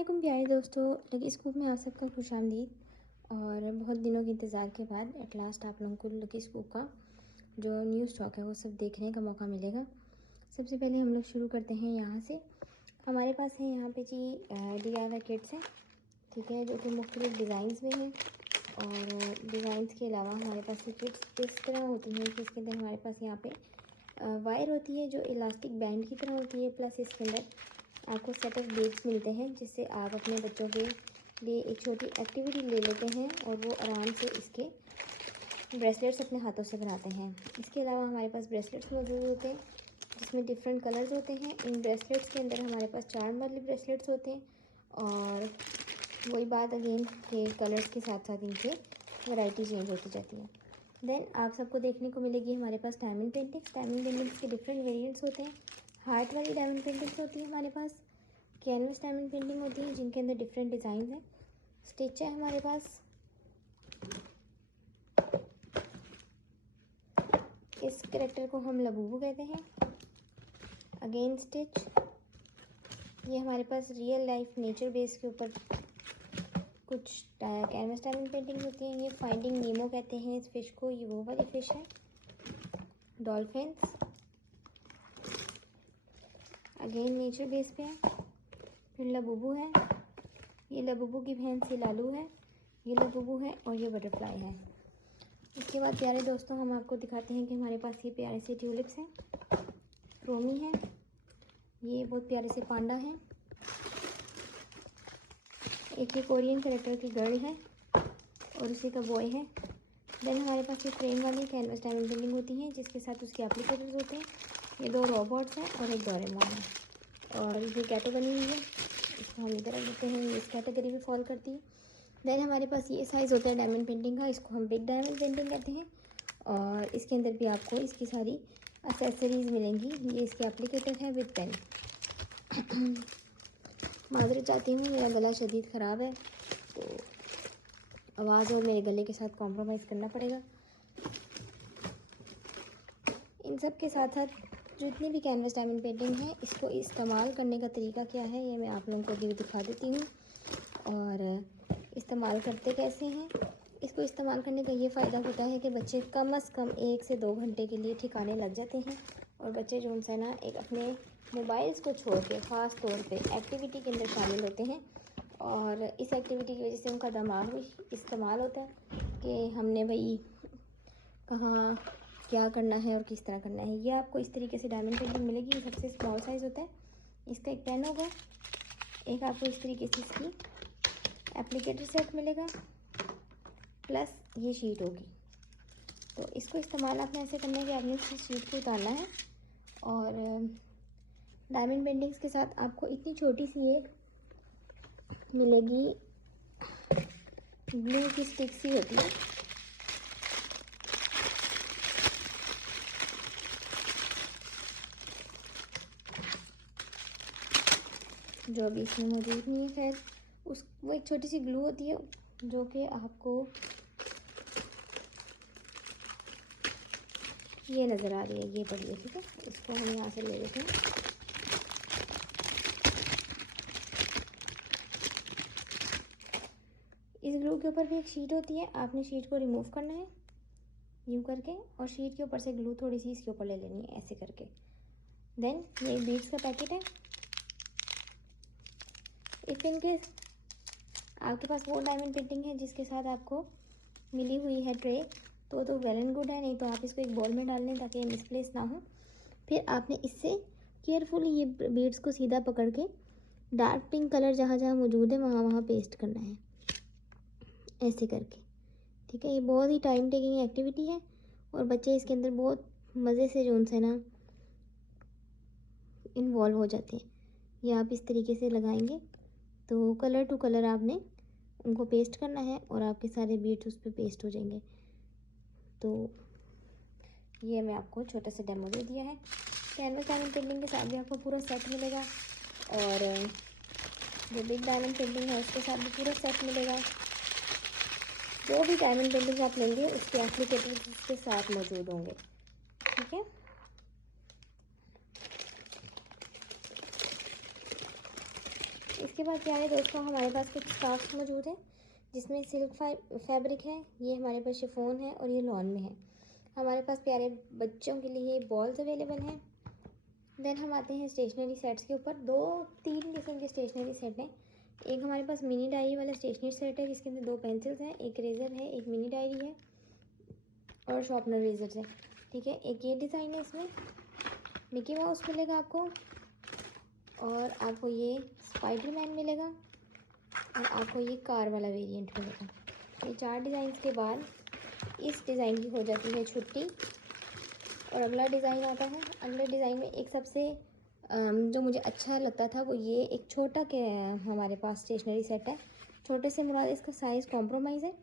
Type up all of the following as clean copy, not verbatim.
वालेकुम प्यारे दोस्तों, लकी स्कूप में आप सबका खुशामदीद। और बहुत दिनों के इंतज़ार के बाद एट लास्ट आप लोगों को लकी स्कूप का जो न्यू स्टॉक है वो सब देखने का मौका मिलेगा। सबसे पहले हम लोग शुरू करते हैं यहाँ से। हमारे पास है यहाँ पे जी DIY किट्स हैं, ठीक है, जो कि मुख्तलिफ डिज़ाइंस में हैं। और डिज़ाइंस के अलावा हमारे पास ये किट्स इस तरह होती हैं कि इसके अंदर हमारे पास यहाँ पे वायर होती है जो इलास्टिक बैंड की तरह होती है, प्लस इसके अंदर आपको सेट ऑफ बीड्स मिलते हैं जिससे आप अपने बच्चों के लिए एक छोटी एक्टिविटी ले लेते हैं और वो आराम से इसके ब्रेसलेट्स अपने हाथों से बनाते हैं। इसके अलावा हमारे पास ब्रेसलेट्स मौजूद होते हैं जिसमें डिफरेंट कलर्स होते हैं। इन ब्रेसलेट्स के अंदर हमारे पास चार्म वाले ब्रेसलेट्स होते हैं और वही बात अगेन के कलर्स के साथ साथ इनके वैरायटी चेंज होती जाती है। देन आप सबको देखने को मिलेगी हमारे पास डायमंड पेंटिंग्स। डायमंड पेंटिंग्स के डिफरेंट वेरिएंट्स होते हैं। हार्ट वाली डायमंड पेंटिंग्स होती है हमारे पास, कैनवस डायमंड पेंटिंग होती है जिनके अंदर डिफरेंट डिज़ाइन है। स्टिच है हमारे पास, इस करेक्टर को हम लबूबू कहते हैं। अगेन स्टिच, ये हमारे पास रियल लाइफ नेचर बेस के ऊपर कुछ कैनवस डायमंड पेंटिंग होती हैं। ये फाइंडिंग नीमो कहते हैं इस फिश को, ये वो वाली फिश है। डॉल्फिन्स अगेन नेचर बेस पे है। फिर लबूबू है, ये लबूबू की बहन से लालू है, ये लबूबू है और ये बटरफ्लाई है। इसके बाद प्यारे दोस्तों हम आपको दिखाते हैं कि हमारे पास ये प्यारे से ट्यूलिप्स हैं, रोमी है, ये बहुत प्यारे से पांडा हैं, एक ये कोरियन कैरेक्टर की गर्ल है और उसी का बॉय है। देन हमारे पास ये फ्रेम वाली कैनवस डायमंड पेंटिंग होती है जिसके साथ उसके एप्लीकेटर्स होते हैं। ये 2 रोबोट्स हैं और एक डोरेमोन है और ये कैटो बनी हुई है, इसको हम इधर रख देते हैं, ये इस कैटेगरी में फॉल करती है। देन हमारे पास ये साइज़ होता है डायमंड पेंटिंग का, इसको हम बिग डायमंड पेंटिंग कहते हैं। और इसके अंदर भी आपको इसकी सारी एक्सेसरीज़ मिलेंगी। ये इसके एप्लीकेटर है विद पेन। माजरत चाहती हूँ, मेरा गला शदीद ख़राब है तो आवाज़ और मेरे गले के साथ कॉम्प्रोमाइज़ करना पड़ेगा। इन सब के साथ साथ जितनी भी कैनवस डायमंड पेंटिंग है इसको इस्तेमाल करने का तरीका क्या है ये मैं आप लोगों को भी दिखा देती हूँ। और इस्तेमाल करते कैसे हैं, इसको इस्तेमाल करने का ये फ़ायदा होता है कि बच्चे कम से कम 1 से 2 घंटे के लिए ठिकाने लग जाते हैं और बच्चे जो उनसे ना एक अपने मोबाइल्स को छोड़ के ख़ास तौर पे एक्टिविटी के अंदर शामिल होते हैं। और इस एक्टिविटी की वजह से उनका दिमाग भी इस्तेमाल होता है कि हमने भाई कहाँ क्या करना है और किस तरह करना है। ये आपको इस तरीके से डायमंड पेंटिंग मिलेगी, ये सबसे स्मॉल साइज़ होता है। इसका एक पेन होगा, एक आपको इस तरीके से इसकी एप्लीकेटर सेट मिलेगा, प्लस ये शीट होगी। तो इसको इस्तेमाल आपने ऐसे करना है कि आपने इस शीट को उतारना है और डायमंड पेंटिंग्स के साथ आपको इतनी छोटी सी एक मिलेगी, ग्लू की स्टिक सी होती है, जो अभी इसमें मौजूद नहीं है। खैर वो एक छोटी सी ग्लू होती है जो कि आपको ये नज़र आ रही है, ये पड़ी है, ठीक है। इसको हम यहाँ से ले लेते हैं। इस ग्लू के ऊपर भी एक शीट होती है, आपने शीट को रिमूव करना है यूँ करके और शीट के ऊपर से ग्लू थोड़ी सी इसके ऊपर ले लेनी है ऐसे करके। देन ये बीड्स का पैकेट है। इफ़ इन केस आपके पास वो डायमंड पेंटिंग है जिसके साथ आपको मिली हुई है ट्रे तो वेल एंड गुड है, नहीं तो आप इसको एक बॉल में डाल लें ताकि ये मिसप्लेस ना हो। फिर आपने इससे केयरफुली ये बीड्स को सीधा पकड़ के डार्क पिंक कलर जहाँ जहाँ मौजूद है वहाँ वहाँ पेस्ट करना है ऐसे करके, ठीक है। ये बहुत ही टाइम टेकिंग एक्टिविटी है और बच्चे इसके अंदर बहुत मज़े से जो उनसे ना इन्वॉल्व हो जाते हैं। ये आप इस तरीके से लगाएंगे तो कलर टू कलर आपने उनको पेस्ट करना है और आपके सारे बीड्स उस पर पेस्ट हो जाएंगे। तो ये मैं आपको छोटा सा डेमो दे दिया है। कैनवस डायमंड पेंटिंग के साथ भी आपको पूरा सेट मिलेगा और जो बिग डायमंड पेंटिंग है उसके साथ भी पूरा सेट मिलेगा। जो भी डायमंड पेंटिंग आप लेंगे उसके एप्लीकेटर्स उसके साथ मौजूद होंगे, ठीक है। इसके बाद प्यारे दोस्तों हमारे पास कुछ स्कार्फ्स मौजूद हैं जिसमें सिल्क फैब्रिक है, ये हमारे पास शिफॉन है और ये लॉन में है। हमारे पास प्यारे बच्चों के लिए बॉल्स अवेलेबल हैं। देन हम आते हैं स्टेशनरी सेट्स के ऊपर। 2-3 किस्म के स्टेशनरी सेट हैं। एक हमारे पास मिनी डायरी वाला स्टेशनरी सेट है जिसके अंदर 2 पेंसिल्स हैं, एक रेज़र है, एक मिनी डायरी है और शार्पनर रेजर्स है। ठीक है, एक ये डिज़ाइन है, इसमें मिकी माउस मिलेगा आपको और आपको ये स्पाइडरमैन मिलेगा और आपको ये कार वाला वेरिएंट मिलेगा। ये 4 डिज़ाइन के बाद इस डिज़ाइन की हो जाती है छुट्टी और अगला डिज़ाइन आता है। अगले डिज़ाइन में एक सबसे जो मुझे अच्छा लगता था वो ये एक छोटा के हमारे पास स्टेशनरी सेट है। छोटे से मुराद इसका साइज़ कॉम्प्रोमाइज़ है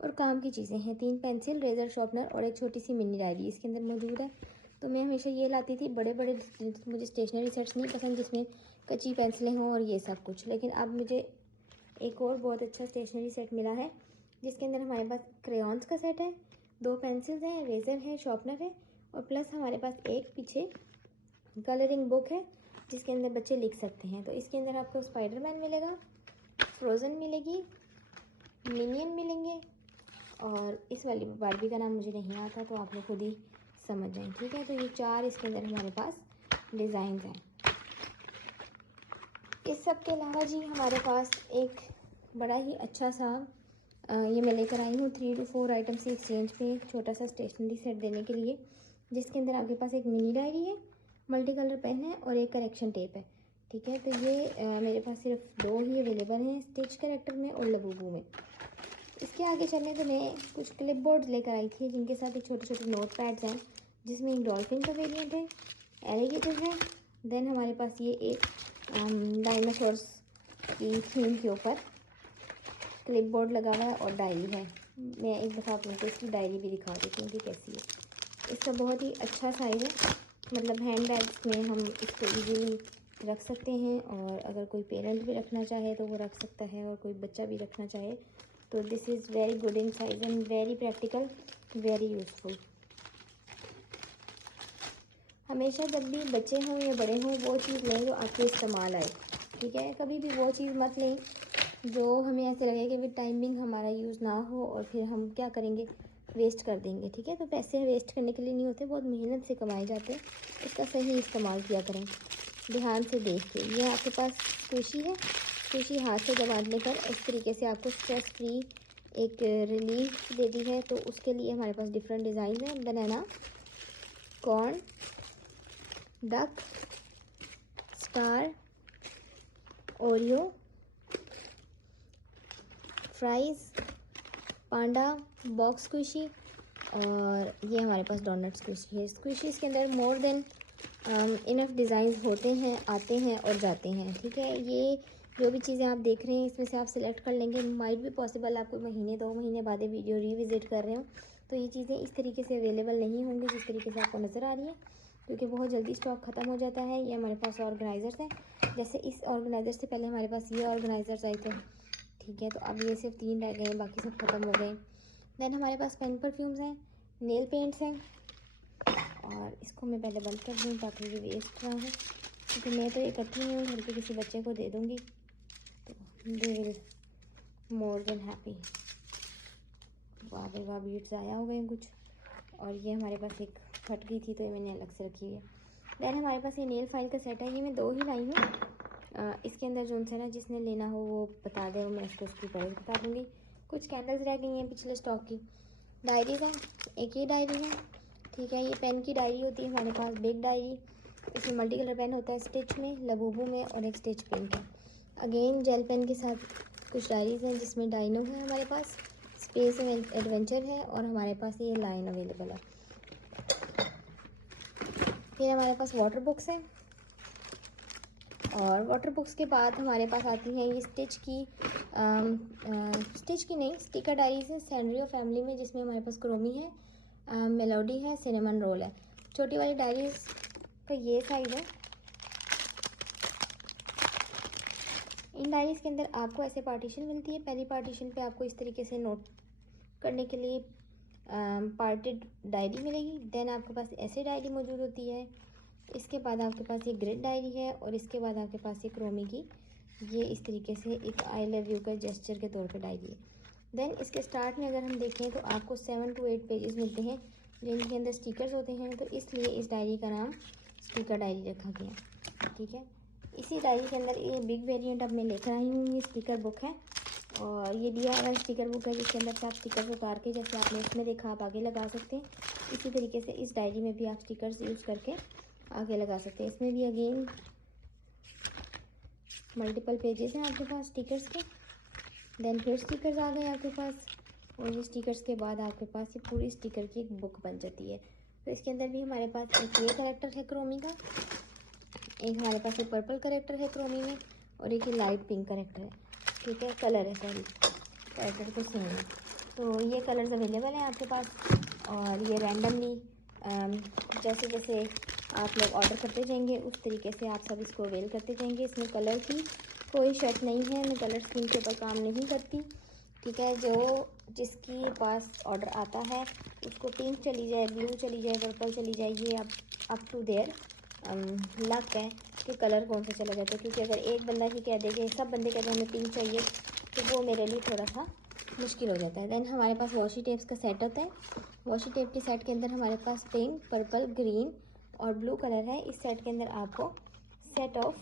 और काम की चीज़ें हैं। 3 पेंसिल, रेज़र, शार्पनर और एक छोटी सी मिनी डायरी इसके अंदर मौजूद है। तो मैं हमेशा ये लाती थी, बड़े बड़े मुझे स्टेशनरी सेट्स नहीं पसंद जिसमें कच्ची पेंसिलें हों और ये सब कुछ। लेकिन अब मुझे एक और बहुत अच्छा स्टेशनरी सेट मिला है जिसके अंदर हमारे पास क्रेयॉन्स का सेट है, 2 पेंसिल्स हैं, रेज़र है, शार्पनर है और प्लस हमारे पास एक पीछे कलरिंग बुक है जिसके अंदर बच्चे लिख सकते हैं। तो इसके अंदर आपको स्पाइडरमैन मिलेगा, फ्रोज़न मिलेगी, मिनियन मिलेंगे और इस वाली बारबी का नाम मुझे नहीं आता तो आप लोग खुद ही समझ जाएं। ठीक है, तो ये 4 इसके अंदर हमारे पास डिज़ाइन हैं। इस सब के अलावा जी हमारे पास एक बड़ा ही अच्छा सा ये मैं लेकर आई हूँ 3 to 4 आइटम्स की एक्सचेंज पे एक छोटा सा स्टेशनरी सेट देने के लिए, जिसके अंदर आपके पास एक मिनी डायरी है, मल्टी कलर पेन है और एक करेक्शन टेप है। ठीक है, तो ये मेरे पास सिर्फ 2 ही अवेलेबल हैं, स्टिच करेक्टर में और लबूबू में। इसके आगे चलने तो मैं कुछ क्लिप बोर्ड्स लेकर आई थी जिनके साथ एक छोटे छोटे नोट पैड्स हैं जिसमें एक डॉल्फिन का वेरिएंट है, एलिगेटर है। देन हमारे पास ये एक डायनासोर्स की थीम के ऊपर क्लिप बोर्ड लगा हुआ है और डायरी है। मैं एक दफ़ा आप लोगों को इसकी डायरी भी दिखा देती हूँ कि कैसी है। इसका बहुत ही अच्छा साइज़ है, मतलब हैंड बैग्स में हम इसको इजीली रख सकते हैं और अगर कोई पेरेंट भी रखना चाहे तो वो रख सकता है और कोई बच्चा भी रखना चाहे तो this is very good in size and very practical, very useful. हमेशा जब भी बच्चे हों या बड़े हों वो चीज़ लें जो आपके इस्तेमाल आए। ठीक है, कभी भी वो चीज़ मत लें जो हमें ऐसे लगे कि टाइमिंग हमारा यूज़ ना हो और फिर हम क्या करेंगे, वेस्ट कर देंगे। ठीक है, तो पैसे वेस्ट करने के लिए नहीं होते, बहुत मेहनत से कमाए जाते हैं, उसका सही इस्तेमाल किया करें ध्यान से देख के। ये आपके पास स्क्विशी है, स्क्विशी हाथ से दबाने पर इस तरीके से आपको स्ट्रेस फ्री एक रिलीफ देती है। तो उसके लिए हमारे पास डिफरेंट डिज़ाइन हैं, banana, corn, duck, star, Oreo, fries, panda, box squishy और ये हमारे पास डोनट स्क्विशी है। स्क्विशीज़ के अंदर मोर देन इनफ डिज़ाइंस होते हैं, आते हैं और जाते हैं। ठीक है, ये जो भी चीज़ें आप देख रहे हैं इसमें से आप सिलेक्ट कर लेंगे। माइट भी पॉसिबल आपको महीने 2 महीने बाद ये वीडियो रिविज़िट कर रहे हो तो ये चीज़ें इस तरीके से अवेलेबल नहीं होंगी जिस तरीके से आपको नज़र आ रही है, क्योंकि बहुत जल्दी स्टॉक ख़त्म हो जाता है। ये हमारे पास ऑर्गेनाइज़र्स हैं, जैसे इस ऑर्गेनाइज़र से पहले हमारे पास ये ऑर्गेनाइज़र्स आए थे। ठीक है, तो अब ये सिर्फ 3 रह गए हैं, बाकी सब ख़त्म हो गए। देन हमारे पास पेन परफ्यूम्स हैं, नेल पेंट्स हैं और इसको मैं पहले बंद कर दूँ ताकि ये वेस्ट ना हो, क्योंकि मैं तो इकट्ठी हूँ, घर के किसी बच्चे को दे दूँगी तो they will more than happy. वाह भाई वाह, बीट्स आया हो गए कुछ। और ये हमारे पास एक फट गई थी तो ये मैंने अलग से रखी है। देन हमारे पास ये नेल फाइल का सेट है, ये मैं 2 ही लाई हूँ। इसके अंदर जो है ना, जिसने लेना हो वो बता दे, मैं उसको उसकी प्राइस बता दूँगी। कुछ कैंडल्स रह गई हैं पिछले स्टॉक की। डायरीज हैं, एक ही डायरी है। ठीक है, ये पेन की डायरी होती है हमारे पास, बिग डायरी। इसमें मल्टी कलर पेन होता है, स्टिच में, लबूबू में और एक स्टिच पिंक है। अगेन जेल पेन के साथ कुछ डायरीज हैं जिसमें डाइनो है हमारे पास, स्पेस एडवेंचर है और हमारे पास ये लाइन अवेलेबल है। फिर हमारे पास वाटर बुक्स हैं और वाटर बुक्स के बाद हमारे पास आती हैं ये स्टिच की नहीं, स्टिकर डायरीज है सैंड्रियो फैमिली में, जिसमें हमारे पास क्रोमी है, मेलोडी है, सिनेमन रोल है। छोटी वाली डायरीज का ये साइज़ है। इन डायरीज़ के अंदर आपको ऐसे पार्टीशन मिलती है। पहली पार्टीशन पे आपको इस तरीके से नोट करने के लिए पार्टेड डायरी मिलेगी। देन आपके पास ऐसे डायरी मौजूद होती है। इसके बाद आपके पास ये ग्रिड डायरी है और इसके बाद आपके पास ये क्रोमी की ये इस तरीके से एक आई लव यू का जेस्चर के तौर पे डायरी है। देन इसके स्टार्ट में अगर हम देखें तो आपको 7 to 8 पेजेस मिलते हैं जिनके अंदर स्टिकर्स होते हैं, तो इसलिए इस डायरी का नाम स्टिकर डायरी रखा गया। ठीक है, इसी डायरी के अंदर ये बिग वेरिएंट अब मैं लेकर आई हूँ। ये स्टिकर बुक है और ये DIY स्टिकर बुक है जिसके अंदर से आप स्टिकर्स उतार के, जैसे आपने इसमें देखा, आप आगे लगा सकते हैं। इसी तरीके से इस डायरी में भी आप स्टिकर्स यूज़ करके आगे लगा सकते हैं। इसमें भी अगेन मल्टीपल पेजेस हैं आपके पास स्टिकर्स के। देन फिर स्टिकर्स आ गए आपके पास, और ये स्टिकर्स के बाद आपके पास ये पूरी स्टिकर की एक बुक बन जाती है। तो इसके अंदर भी हमारे पास एक ये करेक्टर है क्रोमी का, एक हमारे पास ये पर्पल करेक्टर है क्रोमी में, और एक ये लाइट पिंक करेक्टर है। ठीक है, कलर है, सॉरी करेक्टर तो सेम है। तो ये कलर्स अवेलेबल हैं आपके पास, और ये रैंडमली जैसे जैसे आप लोग ऑर्डर करते जाएंगे उस तरीके से आप सब इसको अवेल करते जाएंगे। इसमें कलर की कोई शर्त नहीं है, मैं कलर स्कीम के ऊपर काम नहीं करती। ठीक है, जो जिसकी पास ऑर्डर आता है उसको पिंक चली जाए, ब्लू चली जाए, पर्पल चली जाए, ये अप टू देयर लक है कि कलर कौन सा चला जाता है। क्योंकि अगर एक बंदा ही कह दे कि सब बंदे कहते हैं हमें पिंक चाहिए, तो वो मेरे लिए थोड़ा सा मुश्किल हो जाता है। देन हमारे पास वॉशी टेप्स का सेट होता है। वॉशी टेप के सेट के अंदर हमारे पास पिंक, पर्पल, ग्रीन और ब्लू कलर है। इस सेट के अंदर आपको सेट ऑफ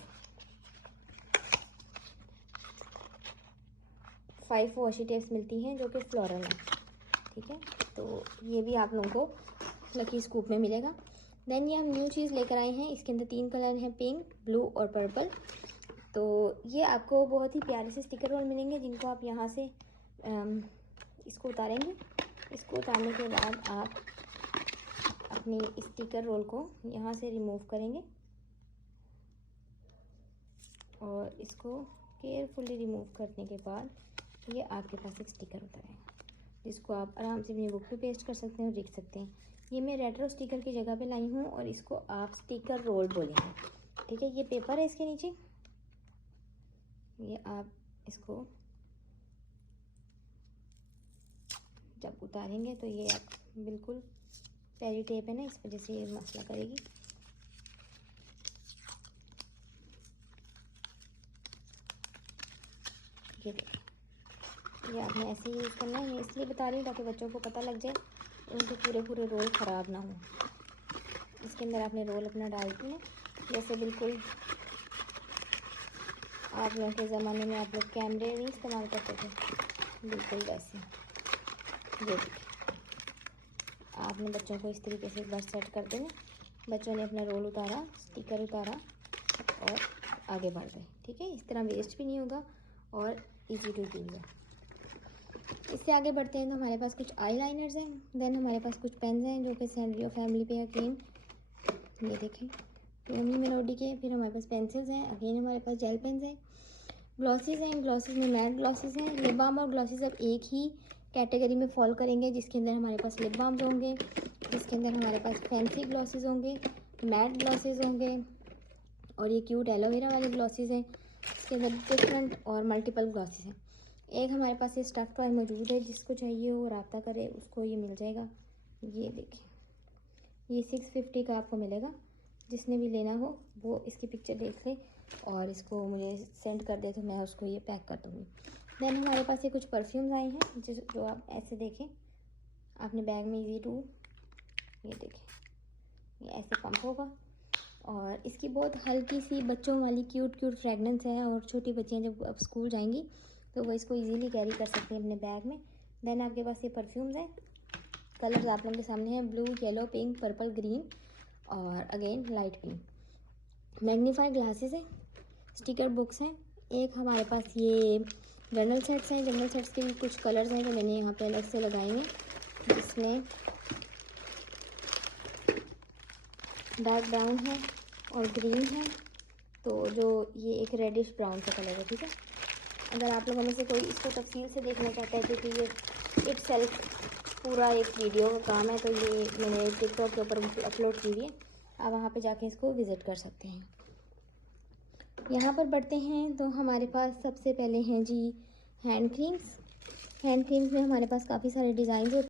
5 वॉशी टेप्स मिलती हैं जो कि फ्लोरल है। ठीक है, तो ये भी आप लोगों को लकी स्कूप में मिलेगा। देन ये हम न्यू चीज़ लेकर आए हैं, इसके अंदर 3 कलर हैं, पिंक, ब्लू और पर्पल। तो ये आपको बहुत ही प्यारे से स्टिकर रोल मिलेंगे जिनको आप यहाँ से इसको उतारेंगे। इसको उतारने के बाद आप अपनी स्टिकर रोल को यहाँ से रिमूव करेंगे और इसको केयरफुली रिमूव करने के बाद ये आपके पास एक स्टिकर उतारेगा जिसको आप आराम से अपनी बुक पे पेस्ट कर सकते हैं और लिख सकते हैं। ये मैं रेट्रो स्टिकर की जगह पे लाई हूँ और इसको आप स्टिकर रोल बोलेंगे। ठीक है, ये पेपर है इसके नीचे, ये आप इसको जब उतारेंगे तो ये आप बिल्कुल पैरी टेप है ना, इस वजह से ये मसला करेगी। ये देखिए, ये आपने ऐसे ही यूज़ करना है। मैं इसलिए बता रही हूँ ताकि बच्चों को पता लग जाए, उनके पूरे रोल ख़राब ना हो। इसके अंदर आपने रोल अपना डालते हैं जैसे बिल्कुल आप लोगों के ज़माने में आप लोग कैमरे नहीं इस्तेमाल करते थे, बिल्कुल वैसे। ये देखिए, आपने बच्चों को इस तरीके से एक बार सेट कर देना। बच्चों ने अपना रोल उतारा, स्टिकर उतारा और आगे बढ़ गए। ठीक है, इस तरह वेस्ट भी नहीं होगा और इजी टू यूज़ है। इससे आगे बढ़ते हैं तो हमारे पास कुछ आई लाइनर्स हैं। देन हमारे पास कुछ पेन्स हैं जो कि सैनरियो फैमिली पे अगेन ये देखें टोनी मेलोडी के। फिर हमारे पास पेंसिल्स हैं, अगेन हमारे पास जेल पेन्स हैं। ग्लॉसेस हैं, ग्लॉसेस में मैट ग्लॉसेस हैं। लिप बाम और ग्लॉसेस अब एक ही कैटेगरी में फॉल करेंगे, जिसके अंदर हमारे पास लिप बाम्स होंगे, जिसके अंदर हमारे पास फैंसी ग्लॉसेस होंगे, मैट ग्लॉसेस होंगे और ये क्यूट एलोवेरा वाले ग्लॉसेस हैं। इसके अंदर डिफरेंट और मल्टीपल ग्लॉसेस हैं। एक हमारे पास ये स्टफ टॉय मौजूद है, जिसको चाहिए हो रब्ता करे उसको ये मिल जाएगा। ये देखें, ये 650 का आपको मिलेगा। जिसने भी लेना हो वो इसकी पिक्चर देख ले और इसको मुझे सेंड कर दे तो मैं उसको ये पैक कर दूँगी। देन हमारे पास ये कुछ परफ्यूम्स आए हैं जो आप ऐसे देखें, आपने बैग में इजी टू ये देखें, ये ऐसे पंप होगा और इसकी बहुत हल्की सी बच्चों वाली क्यूट फ्रेगनेंस है और छोटी बच्चियाँ जब अब स्कूल जाएंगी तो वो इसको इजीली कैरी कर सकती हैं अपने बैग में। देन आपके पास ये परफ्यूम्स हैं, कलर्स आप लोगों के सामने हैं, blue, yellow, pink, purple, green और again light pink. Magnify glasses हैं, स्टिकर बुक्स हैं। एक हमारे पास ये जर्नल सेट्स हैं, जर्नल सेट्स के भी कुछ कलर्स हैं जो मैंने यहाँ पे अलग से लगाए हैं, जिसमें डार्क ब्राउन है और ग्रीन है। तो जो ये एक रेडिश ब्राउन सा कलर है। ठीक है, अगर आप लोगों में से कोई इसको तफसील से देखना चाहता है क्योंकि ये इटसेल्फ पूरा एक वीडियो का काम है, तो ये मैंने टिकटॉक के ऊपर अपलोड की हुई है, आप वहाँ पे जाके इसको विज़िट कर सकते हैं। यहाँ पर बढ़ते हैं तो हमारे पास सबसे पहले हैं जी हैंड क्रीम्स। हैंड क्रीम्स में हमारे पास काफ़ी सारे डिज़ाइन